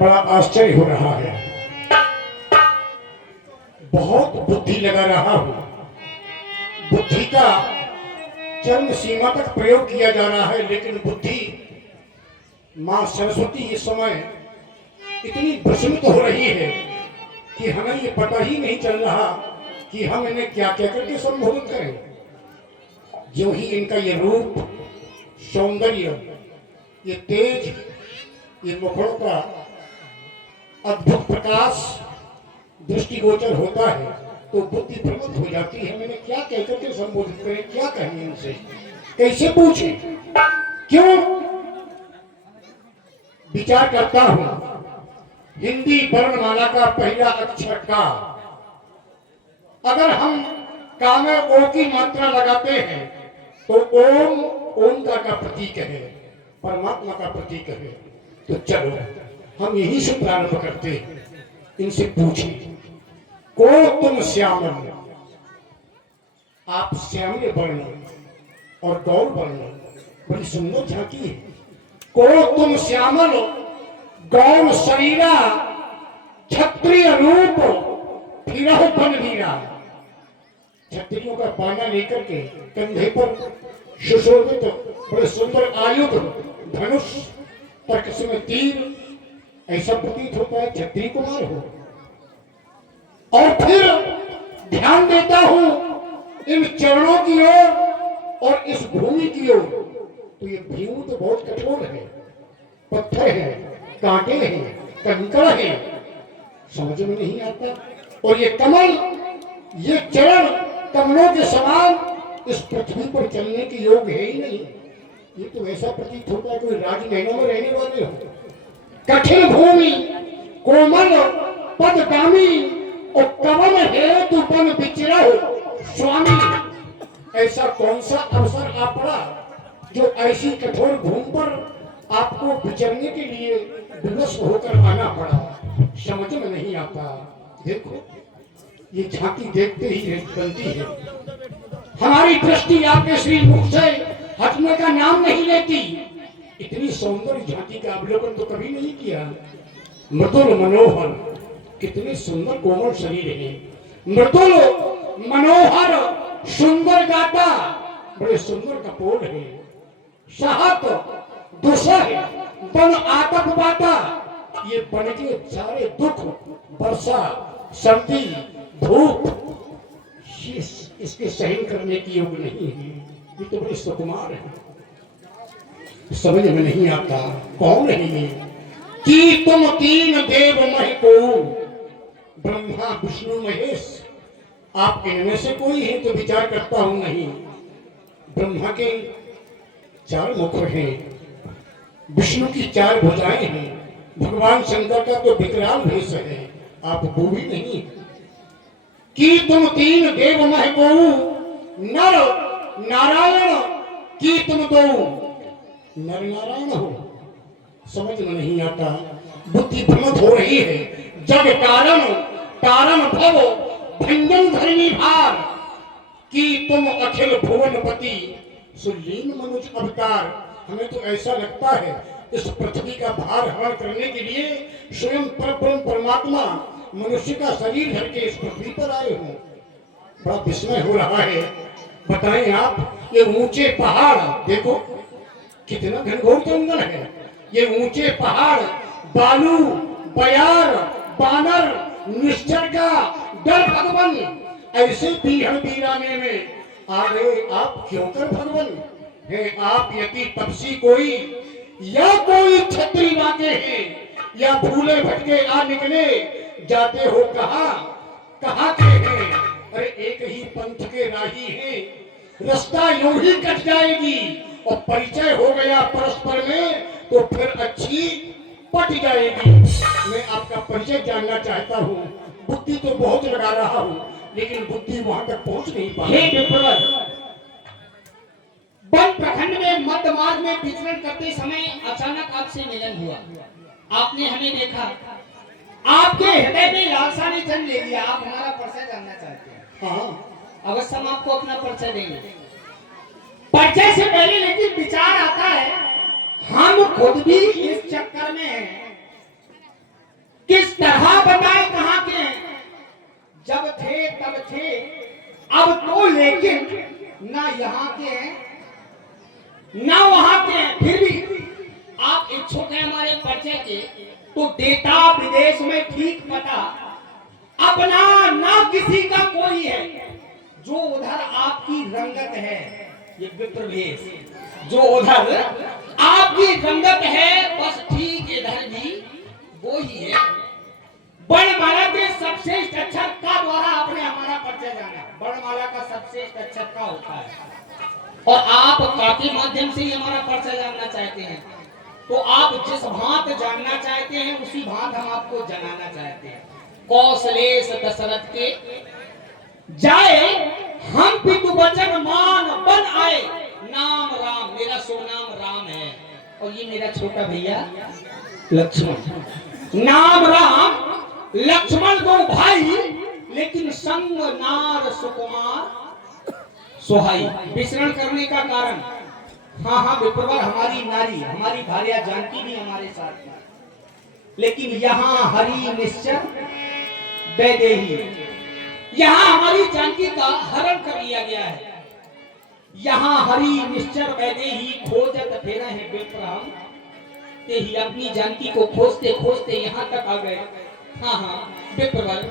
बड़ा आश्चर्य हो रहा है। बहुत बुद्धि लगा रहा हूं, बुद्धि का चरम सीमा तक प्रयोग किया जा रहा है, लेकिन बुद्धि मां सरस्वती इस समय इतनी विस्मित हो रही है कि हमें ये पता ही नहीं चल रहा कि हम इन्हें क्या क्या करके संबोधित करें। जो ही इनका ये रूप, सौंदर्य, ये तेज, ये मुखड़ों का अद्भुत प्रकाश दृष्टिगोचर होता है तो बुद्धि भ्रमित हो जाती है। मैंने क्या कहकर के संबोधित करें, क्या कहें इनसे, कैसे पूछें, क्यों विचार करता हूं। हिंदी वर्णमाला का पहला अक्षर का अगर हम का में ओ की मात्रा लगाते हैं तो ओम ओमकार का प्रतीक है, परमात्मा का प्रतीक है। तो चलो हम यही से प्रारंभ करते हैं। इनसे पूछें, को तुम श्यामल, आप श्यामल वर्ण और गौर वर्ण, बड़ी सुंदर झांकी है। को तुम श्यामल गौर शरीरा, क्षत्रिय रूप फिरह बनवीरा। क्षत्रियों का पाना लेकर के कंधे पर सुशोभित बड़े सुंदर आयुध, धनुष, तर्कस में तीर, ऐसा प्रतीत होता है क्षत्रिय कुमार हो। और फिर ध्यान देता हूं इन चरणों की ओर और इस भूमि की ओर, तो ये भूमि तो बहुत कठोर है, पत्थर है, कांटे हैं, कंकड़ है, समझ में नहीं आता। और ये कमल, ये चरण कमलों के समान इस पृथ्वी पर चलने के योग है ही नहीं। ये तो ऐसा प्रतीत होता है कोई राजमहलों में रहने वाले हो। कठिन भूमि, कोमल पदगामी और कमल है तू बन बिचरा हो स्वामी। ऐसा कौन सा अवसर आ पड़ा जो ऐसी कठोर भूमि पर आपको विचरने के लिए विवश होकर आना पड़ा, समझ में नहीं आता। देखो ये झांकी देखते ही बनती है, हमारी दृष्टि आपके श्री मुख से हटने का नाम नहीं लेती। इतनी सौंदर्य झांकी का अवलोकन तो कभी नहीं किया। मृदुल मनोहर, कितने सुंदर कोमल शरीर है, मृदुल मनोहर सुंदर गाता, बड़े सुंदर कपोल है। साहत दुसह बन आतप बाता, ये बन के सारे दुख, वर्षा, सर्दी, धूप, इसके सहन करने की योग नहीं है। ये तो बड़े सुकुमार है, समझ में नहीं आता कौन है ये। कि तुम तीन देव मह को, ब्रह्मा विष्णु महेश, आप इनमें से कोई है तो विचार करता हूं नहीं। ब्रह्मा के 4 मुख हैं, विष्णु की 4 भुजाएं हैं, भगवान शंकर का तो विकराल भेष है, आप वो भी नहीं। कि तुम तीन देव मह को, नर नारायण की तुम दो, नर नारायण हो, समझ में नहीं आता, बुद्धि भ्रमित हो रही है। जग कारण कारण भव भंजन धरणी भार, कि तुम अखिल भुवनपति सुलीन मनुज अवतार। हमें तो ऐसा लगता है इस पृथ्वी का भार हरण करने के लिए स्वयं परब्रह्म परमात्मा मनुष्य का शरीर धर के इस पृथ्वी पर आए हों। बड़ा विस्मय हो रहा है। बताएं आप, ये ऊंचे पहाड़ देखो कितना घनघोर जंगल है, ये ऊंचे पहाड़, बालू, बयार, बानर, निश्चर का डर भगवान, ऐसे बीहड़ बीराने में आ गए आप क्यों कर भगवान है। आप यदि तपसी कोई या कोई छत्री बाके हैं, या भूले भटके आ निकले, जाते हो कहाँ के हैं। अरे एक ही पंथ के राही हैं, रास्ता यूं ही कट जाएगी। और परिचय हो गया परस्पर में तो फिर अच्छी पट जाएगी। मैं आपका परिचय जानना चाहता हूँ, बुद्धि तो बहुत लगा रहा हूँ लेकिन बुद्धि वहां तक पहुंच नहीं पा रही। वन प्रखंड में मध्य मार्ग में विचरण करते समय अचानक आपसे मिलन हुआ, आपने हमें देखा, आपके हृदय में लालसा ने जन्म ले लिया। आप हमारा परिचय जानना चाहते हैं? हाँ, अवश्य हम आपको अपना परिचय देंगे। परिचय से पहले लेकिन विचार आता है, हम खुद भी इस चक्कर में हैं किस तरह बताए कहां के हैं? जब थे तब थे, अब तो लेकिन ना यहाँ के हैं ना वहां के हैं। फिर भी आप इच्छुक हैं हमारे परिचय के, तो देता विदेश में ठीक पता, अपना ना किसी का कोई है। जो उधर आपकी रंगत है, ये विप्र भेष, जो उधर आपकी रंगत है, बस ठीक इधर भी वो ही है। वर्णमाला के सबश्रेष्ठ अक्षर का द्वारा आपने हमारा परिचय जाना। वर्णमाला का सबश्रेष्ठ अक्षर का होता है, और आप का के माध्यम से ही हमारा परिचय जानना चाहते हैं। तो आप जिस भांत जानना चाहते हैं उसी भांत हम आपको जनाना चाहते हैं। कौशलेश दशरथ के जाए हम पितु वचन मान बन आए, नाम राम, मेरा सोनाम राम है, और ये मेरा छोटा भैया लक्ष्मण। नाम राम लक्ष्मण दो भाई, लेकिन संग नार सुकुमार सोहाई। विचरण करने का कारण, हाँ हाँ विप्रवर हमारी नारी, हमारी भार्या जानकी भी हमारे साथ है, लेकिन यहाँ हरि निश्चय वैदेही, यहाँ हमारी जानकी का हरण कर लिया गया है। यहाँ हरि निश्चर वैदेही खोजत फेरा है विप्रम, ते ही अपनी जानकी को खोजते खोजते यहाँ तक आ गए। हाँ हाँ विप्रवर